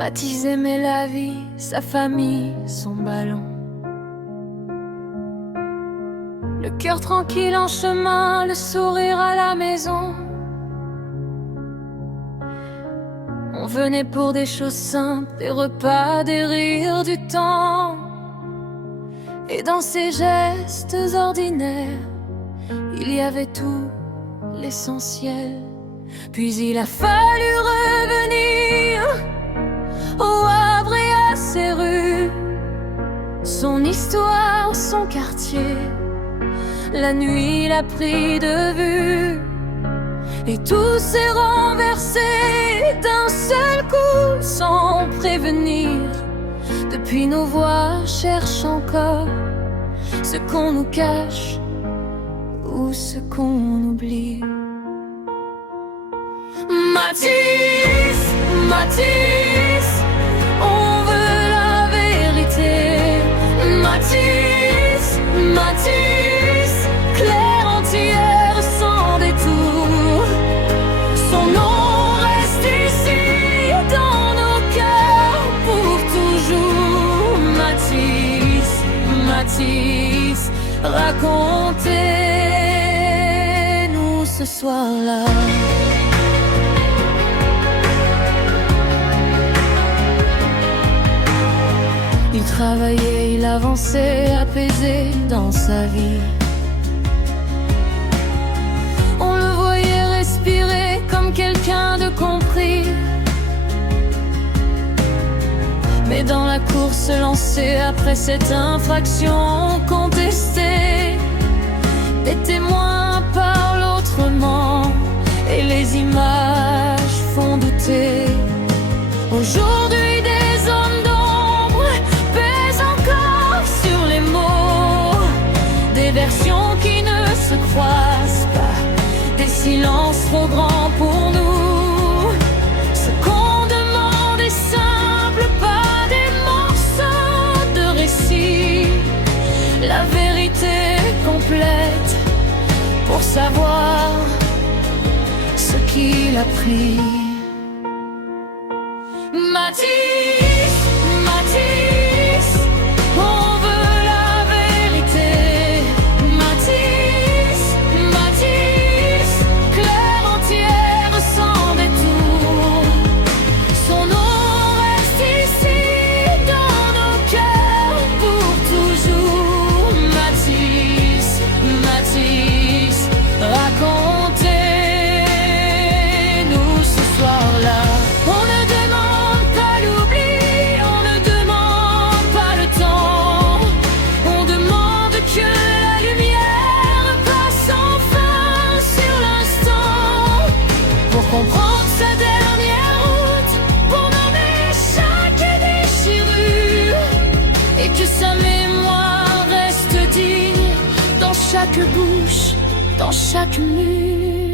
Matisse aimait la vie, sa famille, son ballon. Le cœur tranquille en chemin, le sourire à la maison. On venait pour des choses simples, des repas, des rires, du temps. Et dans ces gestes ordinaires, il y avait tout l'essentiel. Puis il a fallu revenir au Havre et à ses rues, son histoire, son quartier. La nuit l'a pris de vue et tout s'est renversé d'un seul coup sans prévenir. Depuis nos voix cherchent encore ce qu'on nous cache ou ce qu'on oublie. Matisse, Matisse, on veut la vérité. Matisse, Matisse, clair entière sans détour. Son nom reste ici dans nos cœurs pour toujours. Matisse, Matisse, racontez-nous ce soir-là. Il travaillait, il avançait, apaisé dans sa vie. On le voyait respirer comme quelqu'un de compris. Mais dans la course lancée après cette infraction contestée, des témoins parlent autrement et les images font douter. Aujourd'hui des hommes d'ombre pèsent encore sur les mots, des versions qui ne se croisent pas, des silences trop grands pour nous. Ce qu'on demande est simple, pas des morceaux de récit. La vérité complète pour savoir ce qu'il a pris. Matisse, Matisse, on veut la vérité. Matisse, Matisse, clair entière sans détour. Son nom reste ici dans nos cœurs pour toujours. Matisse, Matisse, racontez-nous ce soir-là. On ne demande pas l'oubli, on ne demande pas le temps. On demande que la lumière passe enfin sur l'instant, pour comprendre sa dernière route, pour nommer chaque déchirure, et que sa mémoire reste digne dans chaque bouche, dans chaque mur.